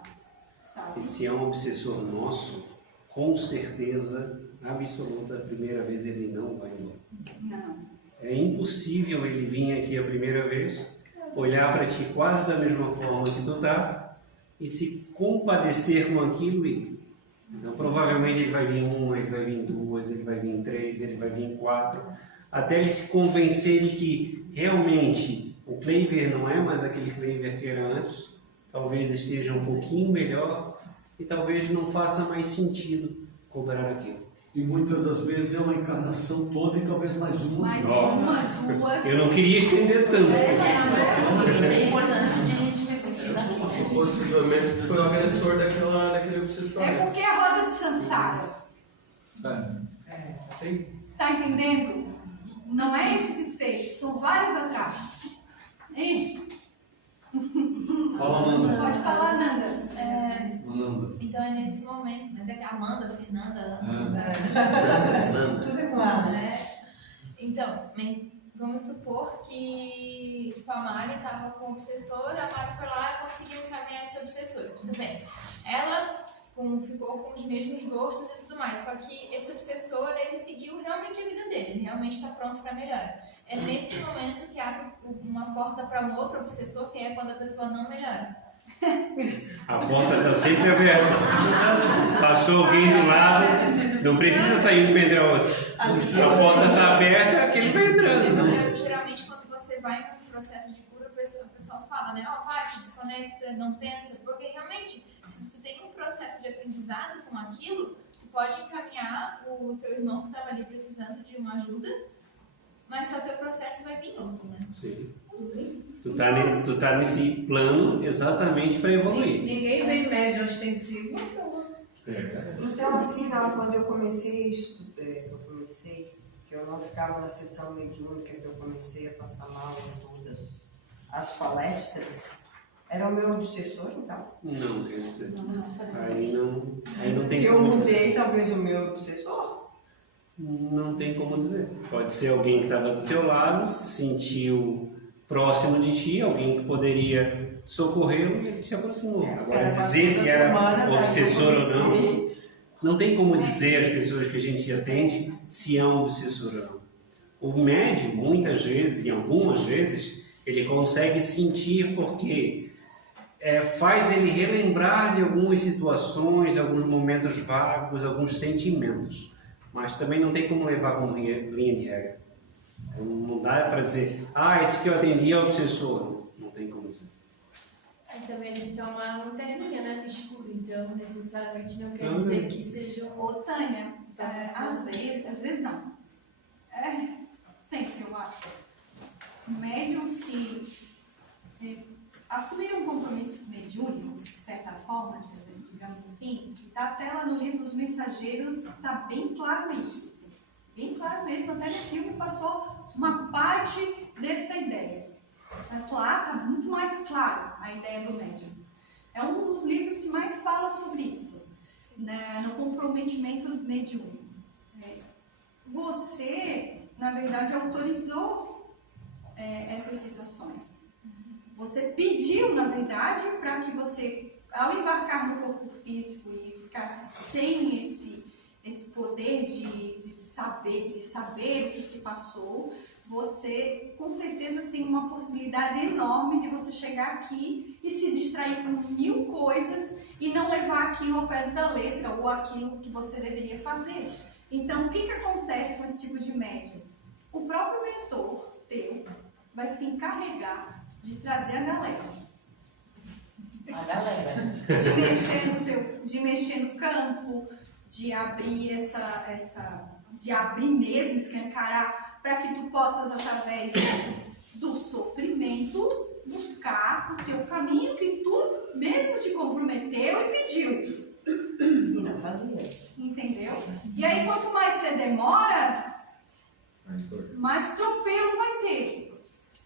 sabe? E se é um obsessor nosso, com certeza absoluta, a primeira vez ele não vai embora. Não. É impossível ele vir aqui a primeira vez, olhar para ti quase da mesma forma que tu tá e se compadecer com aquilo e ir. Então, provavelmente ele vai vir ele vai vir duas, ele vai vir três, ele vai vir quatro, até ele se convencer de que realmente o Cleiver não é mais aquele Cleiver que era antes, talvez esteja um pouquinho melhor e talvez não faça mais sentido cobrar aquilo. E muitas das vezes é uma encarnação toda e talvez mais uma. Mais Ó, uma, duas. Eu não queria estender tanto. Isso é importante de a gente persistir aqui. Possivelmente tu foi o agressor daquele obsessor. É porque é a roda de Sansara. Tem. Tá entendendo? Não é esse desfecho, são vários atrás. Hein? Fala, Nanda. Pode falar, Nanda. Nanda. Então é nesse momento, mas é Amanda, Fernanda, Tudo igual, né? né? Então, vamos supor que tipo, a Mari estava com o obsessor, a Mari foi lá e conseguiu encaminhar esse obsessor, tudo bem. Ela ficou com os mesmos gostos e tudo mais, só que esse obsessor, ele seguiu realmente a vida dele, ele realmente está pronto para melhora. É nesse momento que abre uma porta para um outro obsessor, que é quando a pessoa não melhora. A porta está sempre aberta. Passou alguém do lado, não precisa sair um para entrar outro. A porta está aberta, aquele vai entrando. Então, geralmente, quando você vai no processo de cura, o pessoal fala, né? Vai, se desconecta, não pensa. Porque realmente, se tu tem um processo de aprendizado com aquilo, tu pode encaminhar o teu irmão que estava ali precisando de uma ajuda, mas só o teu processo vai vir outro, né? Sim. Tu tá nesse plano exatamente para evoluir. Ninguém vem médio ostensivo. Então, assim, quando eu comecei que eu não ficava na sessão mediúnica, que eu comecei a passar mal em todas as palestras, era o meu obsessor, então? Não, quer dizer, aí não tem Que eu como mudei, dizer. talvez, o meu obsessor? Não tem como dizer. Pode ser alguém que estava do teu lado, se sentiu próximo de ti, alguém que poderia socorrê-lo e ele se aproximou. Agora, dizer se era obsessor ou não, não tem como dizer às pessoas que a gente atende se é um obsessor ou não. O médium, muitas vezes, e algumas vezes, ele consegue sentir porque faz ele relembrar de algumas situações, alguns momentos vagos, alguns sentimentos. Mas também não tem como levar como linha de regra. Então, não dá para dizer, esse que eu atendi é obsessor. Não tem como dizer. Aí também a gente é uma lanterninha, né, no escuro, então necessariamente não quer dizer que seja um... Ô, Tânia, às vezes não. Sempre, eu acho. Médiuns que assumiram compromissos mediúnicos, de certa forma, digamos assim, que está até lá no livro dos Mensageiros, está bem claro isso, assim, bem claro mesmo, até no filme passou uma parte dessa ideia, mas lá está muito mais claro a ideia do médium. É um dos livros que mais fala sobre isso, né, no comprometimento mediúnico. Você, na verdade, autorizou essas situações. Você pediu, na verdade, para que você, ao embarcar no corpo físico e ficasse sem esse poder de saber o que se passou, você com certeza tem uma possibilidade enorme de você chegar aqui e se distrair com 1000 coisas e não levar aquilo ao pé da letra ou aquilo que você deveria fazer. Então, o que acontece com esse tipo de médium? O próprio mentor teu vai se encarregar de trazer a galera. A galera. de mexer no campo, de abrir de abrir mesmo, escancarar, para que tu possas, através do sofrimento, buscar o teu caminho que tu mesmo te comprometeu e pediu. E não fazia. Entendeu? E aí, quanto mais você demora, mais tropelo vai ter.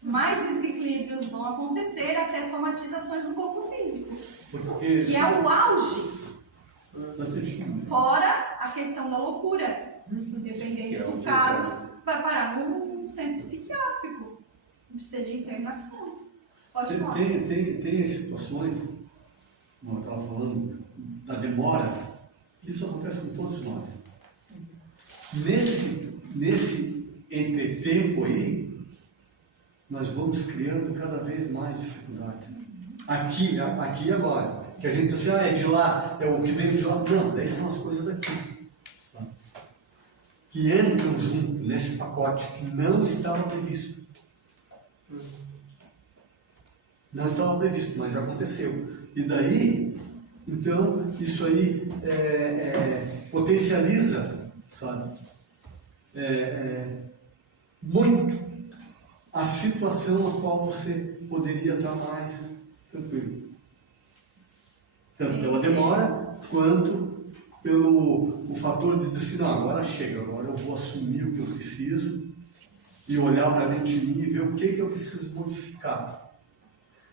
Mais desequilíbrios vão acontecer, até somatizações no corpo físico. Porque Que é o auge. nós temos Fora a questão da loucura. Dependendo do caso, vai parar num centro psiquiátrico. Precisa de internação. Pode falar. Tem situações, como eu estava falando, da demora, isso acontece com todos nós. Nesse entretempo aí, nós vamos criando cada vez mais dificuldades. Aqui e agora. Que a gente diz assim, é de lá, é o que veio de lá. Não, daí são as coisas daqui. Tá? Que entram junto nesse pacote que não estava previsto. Não estava previsto, mas aconteceu. E daí, então, isso aí potencializa, sabe, muito a situação a qual você poderia estar mais tranquilo. Tanto pela demora, quanto pelo o fator de dizer assim, não, agora chega, agora eu vou assumir o que eu preciso e olhar para dentro de mim e ver o que eu preciso modificar.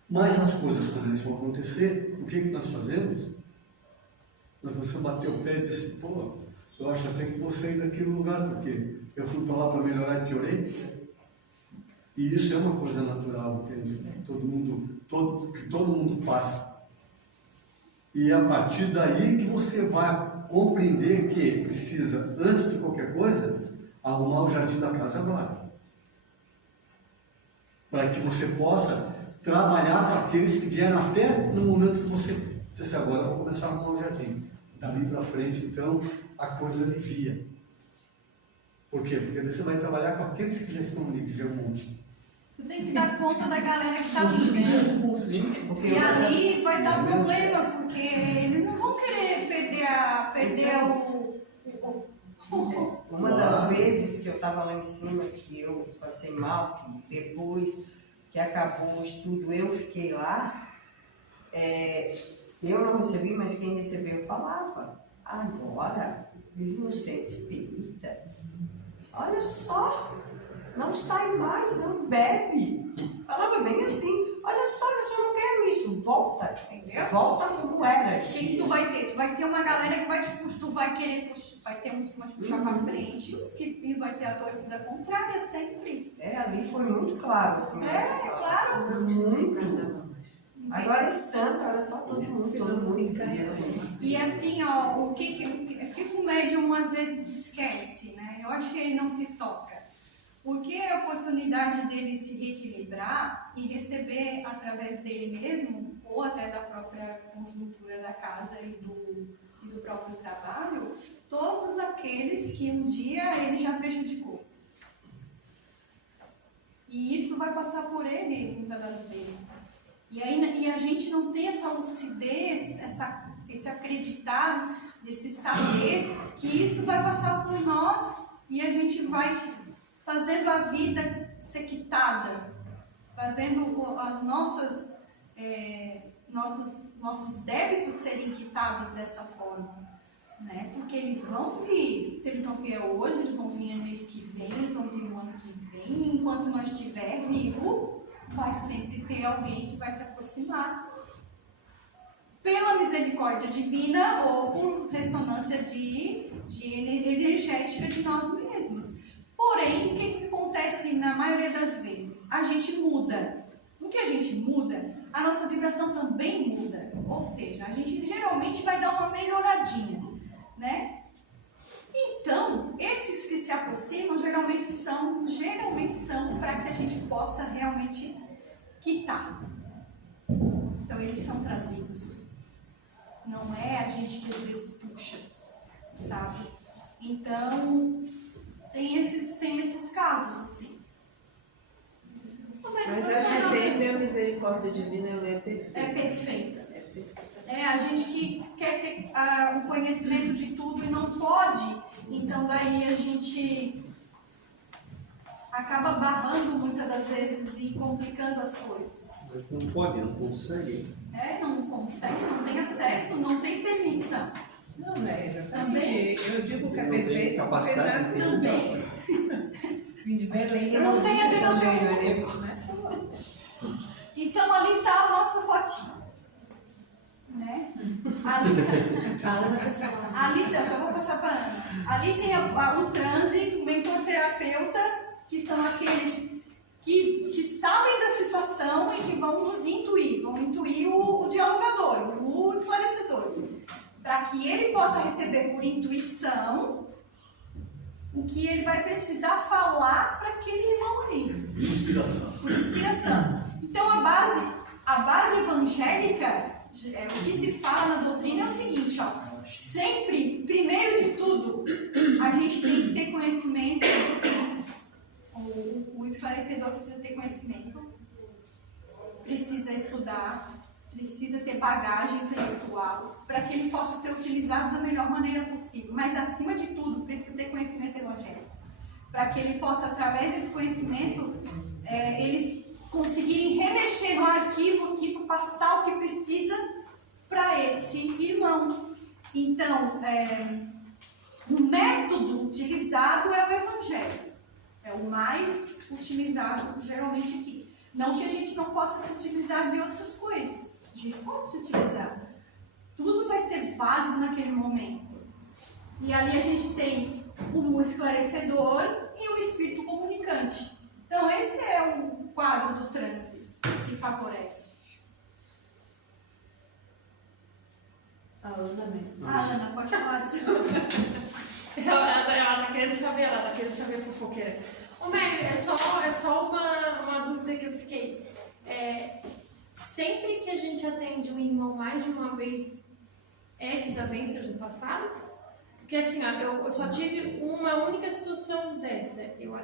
Mas as coisas começam a acontecer, o que nós fazemos? Nós começamos a bater o pé e dizer assim, pô, eu acho até que vou sair daquele lugar, porque eu fui para lá para melhorar e piorei. E isso é uma coisa natural, entende? Que todo mundo passa. E é a partir daí que você vai compreender que precisa, antes de qualquer coisa, arrumar o jardim da casa agora. Para que você possa trabalhar com aqueles que vieram até no momento que você disse, agora eu vou começar a arrumar o jardim. Dali para frente, então, a coisa alivia. Por quê? Porque você vai trabalhar com aqueles que já estão ali, que já é um monte. Tu tem que dar conta da galera que está ali, né? E ali vai dar problema, porque eles não vão querer perder Uma das vezes que eu estava lá em cima, que eu passei mal, que depois que acabou o estudo eu fiquei lá, eu não recebi, mas quem recebeu falava, agora, vive no centro espírita, olha só, não sai mais, não bebe. Falava bem assim, olha só, eu só não quero isso, volta. Entendeu? Volta como era. O que tu vai ter? Tu vai ter uma galera que vai te puxar, tu vai querer puxar, vai ter uns que vão te puxar pra frente, uns que vai ter a torcida contrária sempre. Ali foi muito claro, assim. Claro. Muito. Agora é santo, olha só, todo mundo dizia assim. E assim, ó, o que o médium às vezes esquece, né? Eu acho que ele não se toca. Porque é a oportunidade dele se reequilibrar e receber através dele mesmo, ou até da própria conjuntura da casa e do próprio trabalho, todos aqueles que um dia ele já prejudicou. E isso vai passar por ele muitas das vezes. E a gente não tem essa lucidez, esse acreditar, esse saber que isso vai passar por nós e a gente vai fazendo a vida ser quitada, fazendo as nossos débitos serem quitados dessa forma, né? Porque eles vão vir, se eles não vierem hoje, eles vão vir no mês que vem, eles vão vir no ano que vem, enquanto nós estiver vivo, vai sempre ter alguém que vai se aproximar pela misericórdia divina ou por ressonância de energética de nós mesmos. Porém, o que acontece na maioria das vezes? A gente muda. No que a gente muda, a nossa vibração também muda. Ou seja, a gente geralmente vai dar uma melhoradinha, né? Então, esses que se aproximam geralmente são para que a gente possa realmente quitar. Então, eles são trazidos. Não é a gente que às vezes puxa, sabe? Então, tem esses casos, assim. Mas eu acho que sempre a misericórdia divina ela é perfeita. É perfeita. A gente que quer ter o conhecimento de tudo e não pode, então daí a gente acaba barrando muitas das vezes e complicando as coisas. Não pode, não consegue. Não consegue, não tem acesso, não tem permissão. Não, né? Exatamente. Também. Eu digo que é Não tem perfeito, capacidade porque de Também. vim de Belém. Eu não tenho agenda agenda. Então ali está a nossa fotinha. Né? Ali tá, já vou passar para a Ana. Ali tem o transe, o mentor-terapeuta, que são aqueles que sabem da situação e que vão nos intuir, vão intuir o dialogador, o esclarecedor, para que ele possa receber por intuição o que ele vai precisar falar para aquele irmão ali. Inspiração. Por inspiração. Então a base evangélica, o que se fala na doutrina é o seguinte, ó, sempre, primeiro de tudo, a gente tem que ter conhecimento, o esclarecedor precisa ter conhecimento, precisa estudar, precisa ter bagagem intelectual, para que ele possa ser utilizado da melhor maneira possível. Mas, acima de tudo, precisa ter conhecimento evangélico, para que ele possa, através desse conhecimento, eles conseguirem remexer no arquivo aqui para passar o que precisa para esse irmão. Então, o método utilizado é o evangelho. É o mais utilizado, geralmente, aqui. Não que a gente não possa se utilizar de outras coisas. A gente pode se utilizar. Tudo vai ser válido naquele momento. E ali a gente tem o esclarecedor e o espírito comunicante. Então, esse é o quadro do transe que favorece. A Ana mesmo. A Ana, pode falar disso. Ela tá querendo saber, a fofoqueira. Ô, Mary, é só uma dúvida que eu fiquei. Sempre que a gente atende um irmão mais de uma vez, é desavenças do passado? Porque assim, ó, eu só tive uma única situação dessa. Eu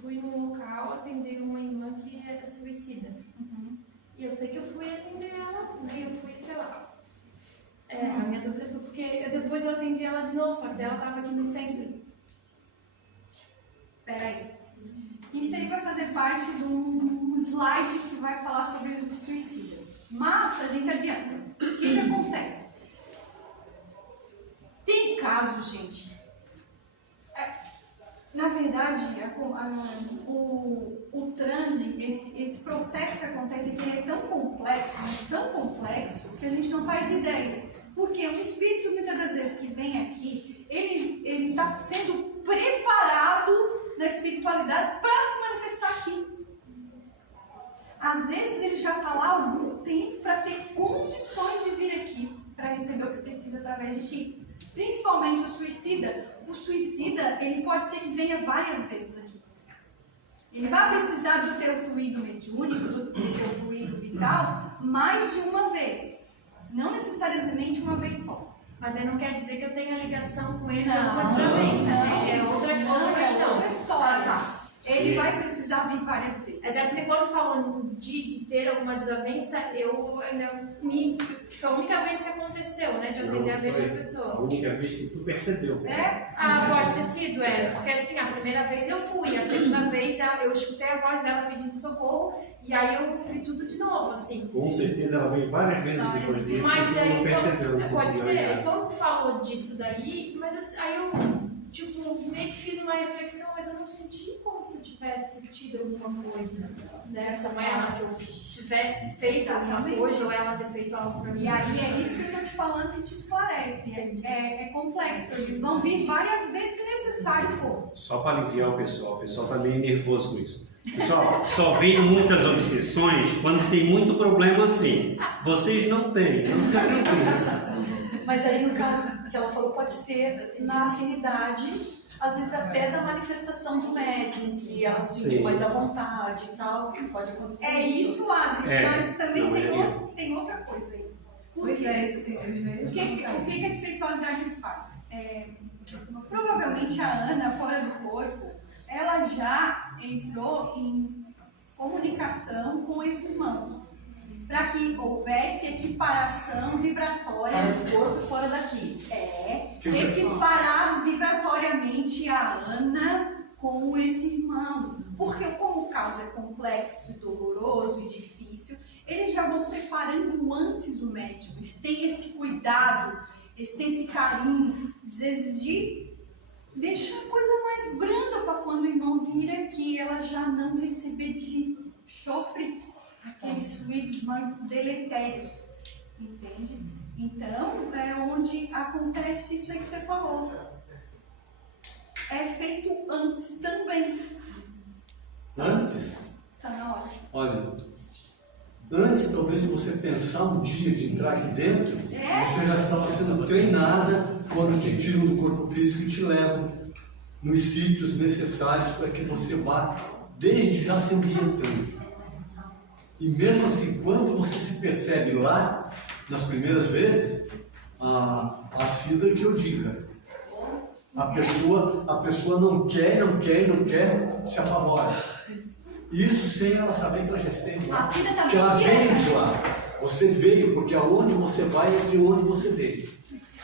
fui num local atender uma irmã que era suicida. Uhum. E eu sei que eu fui atender ela, né? Eu fui até lá. A minha dúvida foi porque depois eu atendi ela de novo, só que ela estava aqui no centro. Peraí. Isso aí vai fazer parte de um slide que vai falar sobre os suicidas. Mas a gente adianta. O que acontece? Tem casos, gente. Na verdade, o transe, esse processo que acontece aqui, ele é tão complexo, mas tão complexo, que a gente não faz ideia. Porque o espírito, muitas das vezes, que vem aqui, ele está sendo preparado na espiritualidade para se manifestar aqui. Às vezes ele já está lá há algum tempo para ter condições de vir aqui, para receber o que precisa através de ti. Principalmente o suicida. O suicida, ele pode ser que venha várias vezes aqui. Ele vai precisar do teu fluido mediúnico, do teu fluido vital, mais de uma vez. Não necessariamente uma vez só. Mas aí não quer dizer que eu tenha ligação com ele Não, alguma desavença, né? não, É outra questão. É outra história. Tá. Ele vai precisar vir várias vezes. Mas é porque quando falam de ter alguma desavença, eu ainda que foi a única vez que aconteceu, né? De eu atender a vez da A pessoa. única vez que tu percebeu. Pode ter sido, porque assim, a primeira vez eu fui, a segunda vez eu escutei a voz dela pedindo socorro, e aí eu vi tudo de novo, assim. Com certeza ela veio várias vezes depois disso Mas e tu aí, não percebeu. Não pode conseguiu ser, olhar. quando falou disso daí, mas assim, aí eu, meio que fiz uma reflexão, mas eu não senti como se eu tivesse tido alguma coisa dessa com ela, que eu tivesse feito alguma coisa, ou ela ter feito algo pra mim. E aí é isso que eu tô te falando e te esclarece. É complexo. Eles vão vir várias vezes se necessário for. Só para aliviar o pessoal tá meio nervoso com isso. Pessoal, só vem muitas obsessões quando tem muito problema assim. Vocês não têm, então fica tranquilo. Mas aí no caso que ela falou, pode ser na afinidade, às vezes até da manifestação do médium, que ela se sente Sim. mais à vontade e tal, pode acontecer É isso, Adri, mas também tem outra coisa aí. Pois é, isso que eu O que a espiritualidade faz? Provavelmente a Ana, fora do corpo, ela já entrou em comunicação com esse irmão. para que houvesse equiparação vibratória. Fora do corpo e fora daqui. Equiparar vibratoriamente a Ana com esse irmão. Porque como o caso é complexo, e doloroso e difícil, eles já vão preparando antes do médico. Eles têm esse cuidado, eles têm esse carinho, às vezes de deixar a coisa mais branda para quando o irmão vir aqui, ela já não receber de chofre aqueles fluidos mais deletérios. Entende? Então, é onde acontece isso aí que você falou. É feito antes também. Antes? Tá na hora. Olha, antes talvez de você pensar um dia de entrar aqui dentro, você já estava sendo treinada quando te tiram do corpo físico e te levam nos sítios necessários para que você vá desde já se ambientando. E mesmo assim, quando você se percebe lá, nas primeiras vezes, a Cida que eu diga, a pessoa não quer, se apavora. Isso sem ela saber que ela já esteve lá. A Cida também que ela quer. vem de lá. Você veio, porque aonde você vai é de onde você veio.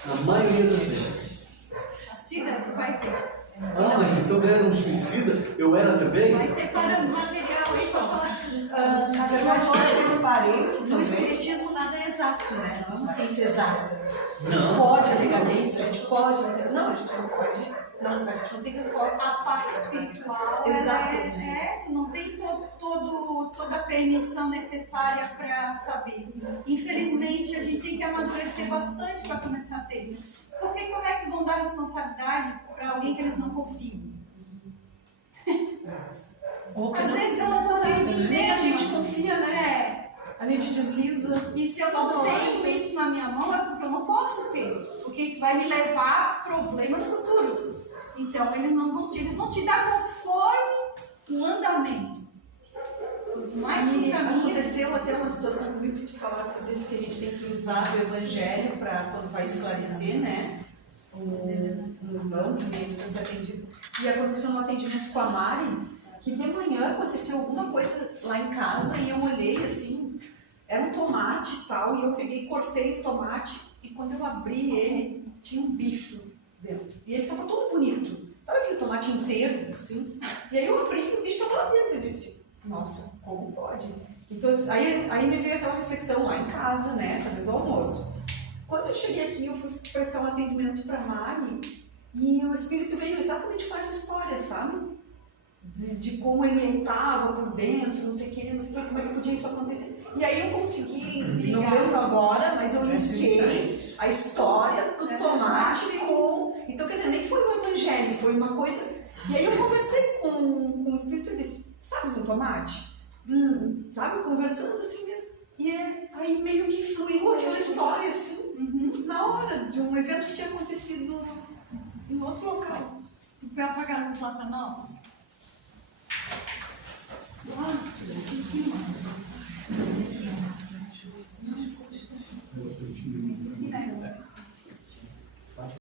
Na maioria das vezes. A Cida, tu vai ver. Ah, mas então eu era um suicida? Eu era também? Vai separando material aí pra falar. Na verdade, eu reparei que no espiritismo nada é exato, né? Não é uma ciência exata. Não. Pode alegar isso, a gente pode, mas não, a gente não pode. Não, a gente não tem resposta. A parte espiritual, Exato, tu não tem toda a permissão necessária para saber. Infelizmente, a gente tem que amadurecer bastante para começar a ter. Porque como é que vão dar responsabilidade para alguém que eles não confiam? Às vezes eu não confio em mim Nem a mesma. gente confia, né? A gente desliza. E se eu não tenho isso na minha mão, é porque eu não posso ter. Porque isso vai me levar a problemas futuros. Então, eles vão te dar conforme o andamento. Quanto mais tu caminha... Aconteceu até uma situação comigo que tu falasse às vezes que a gente tem que usar o evangelho para quando vai esclarecer, né? Um irmão que veio para ser atendido. E aconteceu um atendimento com a Mari, que de manhã aconteceu alguma coisa lá em casa e eu olhei assim, era um tomate e tal, e eu peguei e cortei o tomate e quando eu abri ele, tinha um bicho dentro. E ele estava todo bonito. Sabe aquele tomate inteiro, assim? E aí eu abri e o bicho estava lá dentro. Eu disse, nossa, como pode? Então, aí me veio aquela reflexão lá em casa, né, fazendo o almoço. Quando eu cheguei aqui, eu fui prestar um atendimento para Mari e o Espírito veio exatamente com essa história, sabe? De como ele estava por dentro, não sei o que, como é que podia isso acontecer. E aí eu consegui, não lembro agora, mas eu linkei a história do tomate com... Então, quer dizer, nem foi um evangelho, foi uma coisa... E aí eu conversei com o Espírito e disse, sabes um tomate? Sabe, conversando assim mesmo. E aí meio que fluiu aquela história, assim, na hora de um evento que tinha acontecido em outro local. Vai apagar a luz lá pra nós?